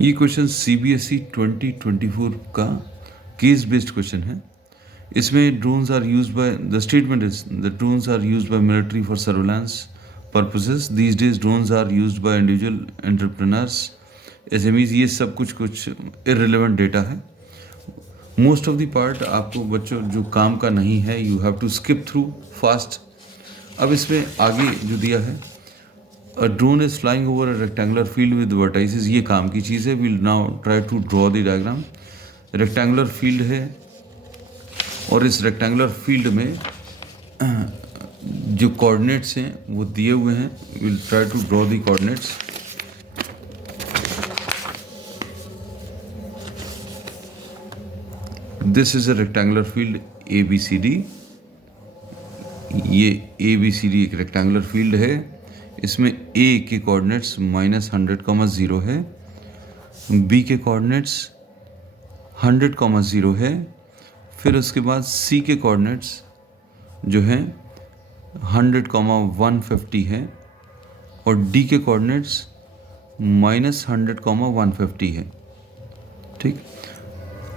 ये question CBSE 2024 का case based question है। इसमें drones are used by the statement is the drones are used by military for surveillance purposes. These days drones are used by individual entrepreneurs, SMEs। ये सब कुछ irrelevant data है। Most of the part आपको बच्चों जो काम का नहीं है, you have to skip through fast. अब इसमें आगे जो दिया है, a drone is flying over a rectangular field with vertices, ये काम की चीज़ है। Will now try to draw the diagram. Rectangular field है और इस रेक्टेंगुलर फील्ड में जो कोऑर्डिनेट्स हैं वो दिए हुए हैं। Will try to draw the coordinates. This is a rectangular field ABCD। ये ABCD एक रेक्टेंगुलर फील्ड है। इसमें A के कोऑर्डिनेट्स -100,0 है, B के कोऑर्डिनेट्स 100,0 है, फिर उसके बाद C के कोऑर्डिनेट्स जो हैं 100,150 है और D के कोऑर्डिनेट्स -100,150 है। ठीक।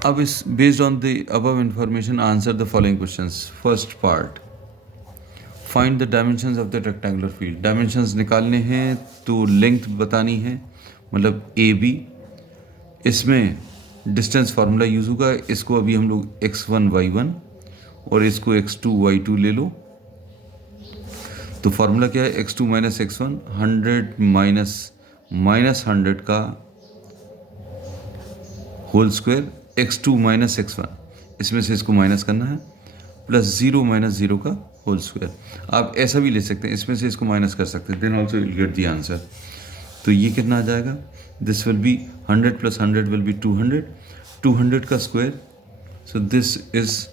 अब इस based on the above information answer the following questions. First part, find the dimensions of the rectangular field. Dimensions निकालने हैं तो लेंथ बतानी है, मतलब AB। इसमें डिस्टेंस फार्मूला यूज़ होगा। इसको अभी हम लोग x1 y1 और इसको x2 y2 ले लो। तो फार्मूला क्या है, x2 माइनस x1, 100 माइनस 100 का whole square, x2 minus x1, इसमें से इसको माइनस करना है, प्लस 0 माइनस 0 का होल स्क्वायर। आप ऐसा भी ले सकते हैं, इसमें से इसको माइनस कर सकते हैं, then also will get the answer. तो ये कितना आ जाएगा, this will be 100 plus 100 will be 200, 200 का square. So this is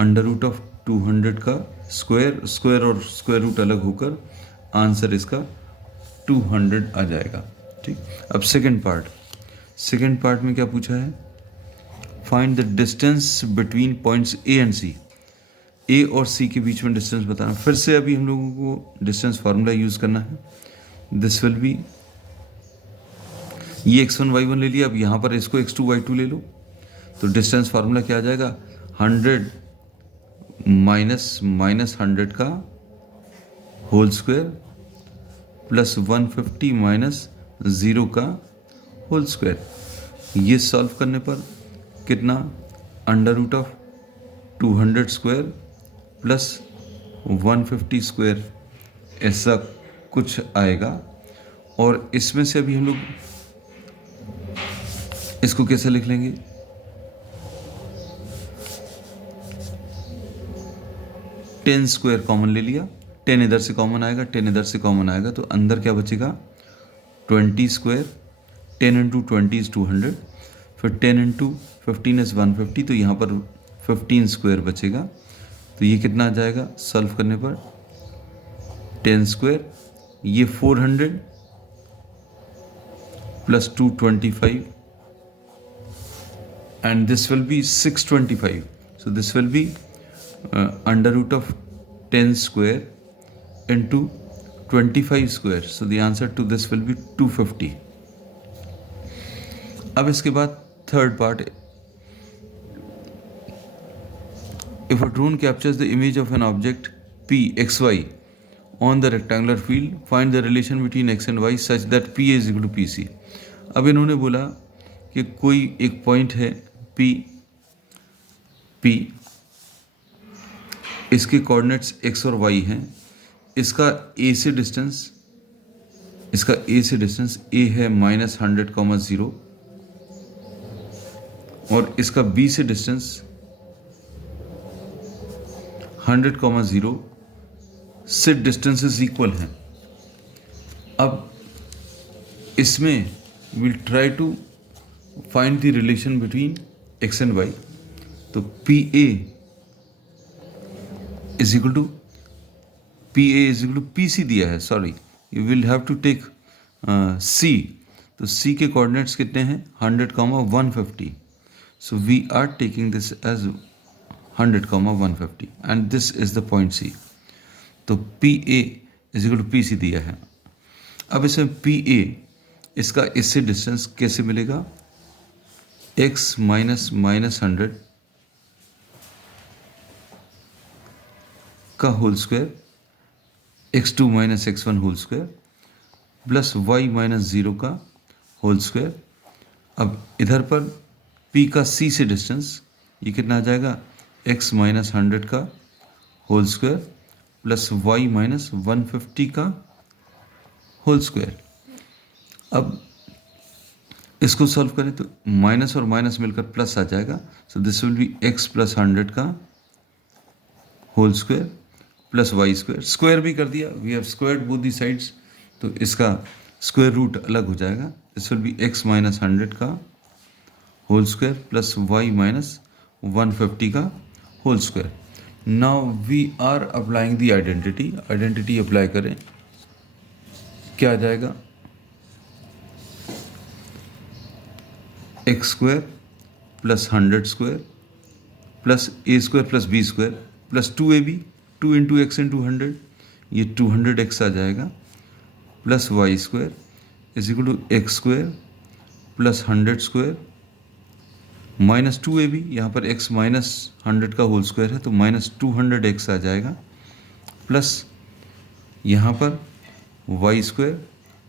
under root of 200 का स्क्वायर, स्क्वायर और स्क्वायर रूट अलग होकर आंसर इसका 200 आ जाएगा। ठीक। अब सेकंड पार्ट में क्या पूछा है, find the distance between points A and C। A और C के बीच में डिस्टेंस बताना। फिर से अभी हम लोगों को डिस्टेंस फार्मूला यूज़ करना है। दिस विल बी, ये x1 y1 ले लिया, अब यहाँ पर इसको x2 y2 ले लो। तो डिस्टेंस फार्मूला क्या आ जाएगा, 100 माइनस 100 का होल स्क्वायर प्लस 150 माइनस 0 का होल स्क्वायर। ये सॉल्व करने पर कितना, under root of 200 square plus 150 square, ऐसा कुछ आएगा। और इसमें से अभी हम लोग इसको कैसे लिख लेंगे, टेन स्क्वायर कॉमन ले लिया, 10 इधर से कॉमन आएगा, 10 इधर से कॉमन आएगा, तो अंदर क्या बचेगा, 20 स्क्वायर, 10 इंटू 20 इज 200, फिर 10 इंटू 15 इज 150, तो यहाँ पर 15 स्क्वायर बचेगा। तो ये कितना आ जाएगा सॉल्व करने पर, 10 स्क्वायर, ये 400 plus 225 and this will be 625. So this will be under root of 10 square into 25 square. So the answer to this will be 250. अब इसके बाद third part, if a drone captures the image of an object P xy on the rectangular field, find the relation between x and y such that P is equal to PC. अब इन्होंने बोला कि कोई एक point है P, इसके coordinates x और y हैं, इसका A से डिस्टेंस A है -100,0 और इसका B से डिस्टेंस 100,0 से डिस्टेंसेस इक्वल हैं। अब इसमें will try to find the relation between x and y। तो PA is equal to PC दिया है, sorry, you will have to take C। तो C के कोऑर्डिनेट्स कितने हैं, 100,150। So we are taking this as 100,150 and this is the point C। तो PA is equal to PC दिया है। अब इसमें PA इसका इससे डिस्टेंस कैसे मिलेगा, x माइनस माइनस 100 का whole square, x2 minus x1 whole square plus y minus 0 का होल स्क्वायर। अब इधर पर p का c से डिस्टेंस ये कितना आ जाएगा, x माइनस 100 का whole square plus y minus 150 का होल स्क्वायर। अब इसको सॉल्व करें तो माइनस और माइनस मिलकर प्लस आ जाएगा, so this will be x plus 100 का whole square plus Y square. Square भी कर दिया, we have squared both the sides, तो इसका स्क्वायर रूट अलग हो जाएगा। This will be x minus 100 का whole square plus y minus 150 का whole square. Now we are applying the identity apply करें, क्या आ जाएगा, X square plus 100 square plus A square plus B square plus 2ab, 2 into x into 100, ये 200x आ जाएगा plus Y square is equal to x square plus 100 square minus 2ab, यहाँ पर x minus 100 का होल स्क्वायर है तो minus 200x आ जाएगा प्लस यहाँ पर y square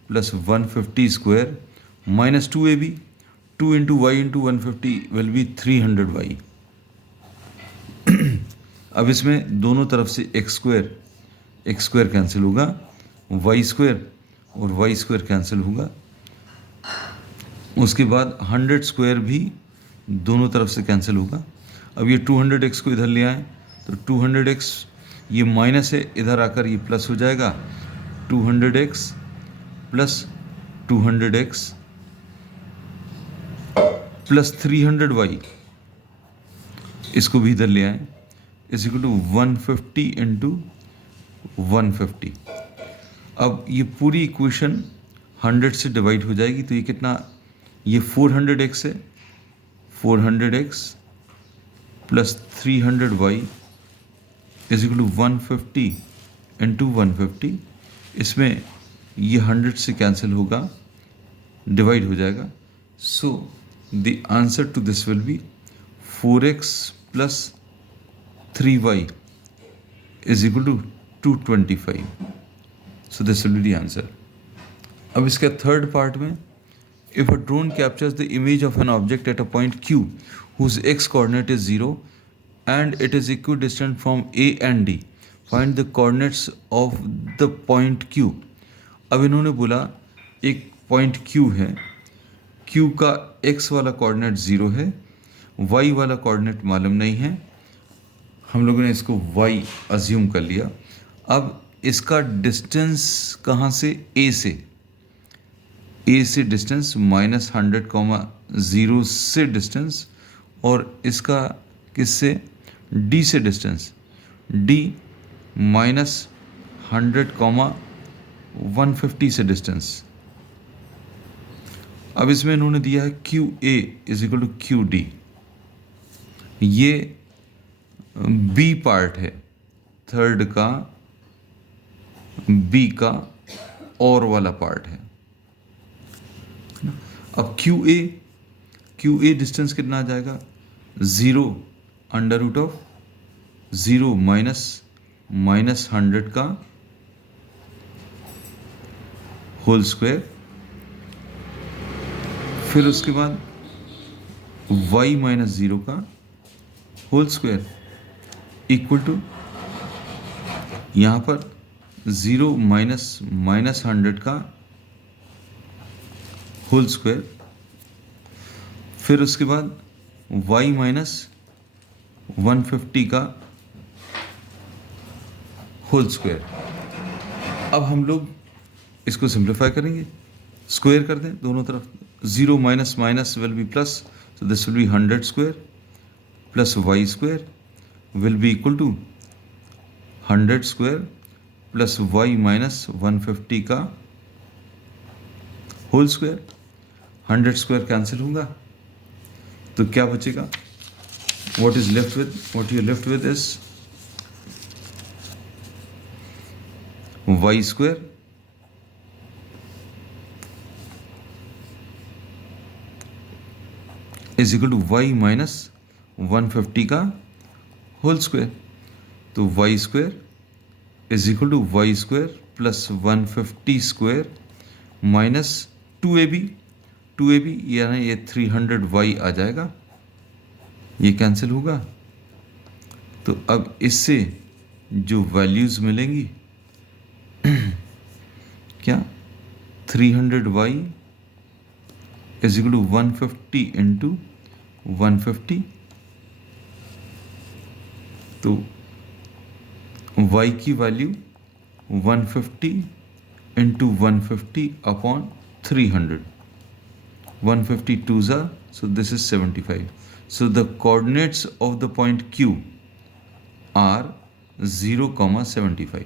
plus 150 square minus 2ab, 2 into y into 150 will be 300y। अब इसमें दोनों तरफ से एक्स स्क्वायर कैंसिल होगा, वाई स्क्वायर और वाई स्क्वायर कैंसिल होगा। उसके बाद 100 स्क्वायर भी दोनों तरफ से कैंसिल होगा। अब ये 200x को इधर ले आए तो 200x ये माइनस है, इधर आकर ये प्लस हो जाएगा, 200x plus 200x plus 300y, इसको भी इधर ले आए, इज इक्वल टू 150 इंटू 150। अब ये पूरी इक्वेशन 100 से डिवाइड हो जाएगी तो ये कितना, ये 400x है, 400x plus 300y is equal to 150 into 150। इसमें ये 100 से कैंसिल होगा, डिवाइड हो जाएगा, so the answer to this will be 4x plus 3y is equal to 225। So this will be the answer. अब इसका थर्ड पार्ट में, if a drone captures the image of an object at a point Q whose x coordinate is 0 and it is equidistant from A and D, find the coordinates of the point Q। अब इन्होंने बोला एक point Q है, Q का x वाला coordinate 0 है, y वाला coordinate मालूम नहीं है, हम लोगों ने इसको y अज्यूम कर लिया। अब इसका डिस्टेंस कहाँ से, ए से डिस्टेंस माइनस 100,0 से डिस्टेंस, और इसका किससे, डी से डिस्टेंस, डी माइनस 100,150 से डिस्टेंस। अब इसमें इन्होंने दिया है Q A is equal to Q D, ये बी पार्ट है, थर्ड का बी का और वाला पार्ट है। अब क्यू ए डिस्टेंस कितना आ जाएगा, 0 अंडर रूट ऑफ 0 माइनस 100 का होल स्क्वायर, फिर उसके बाद y माइनस 0 का होल स्क्वायर इक्वल टू यहाँ पर 0 माइनस 100 का होल स्क्वायर, फिर उसके बाद y माइनस 150 का होल स्क्वायर। अब हम लोग इसको सिंप्लीफाई करेंगे, स्क्वायर कर दें दोनों तरफ, 0 minus minus will be plus, so this will be 100 square plus y square will be equal to 100 square plus y minus 150 का होल स्क्वायर। 100 स्क्वायर कैंसिल होगा तो क्या बचेगा, what is left with, what you are left with is y square is equal to y minus 150 का whole square. तो y square is equal to y square plus 150 square minus 2ab, 2ab यानी ये 300y आ जाएगा, ये cancel होगा। तो अब इससे जो वैल्यूज़ मिलेंगी क्या, 300y is equal to 150 into 150, तो y की value 150 into 150 upon 300, 150 2s are, so this is 75. So the coordinates of the point Q are 0, 75.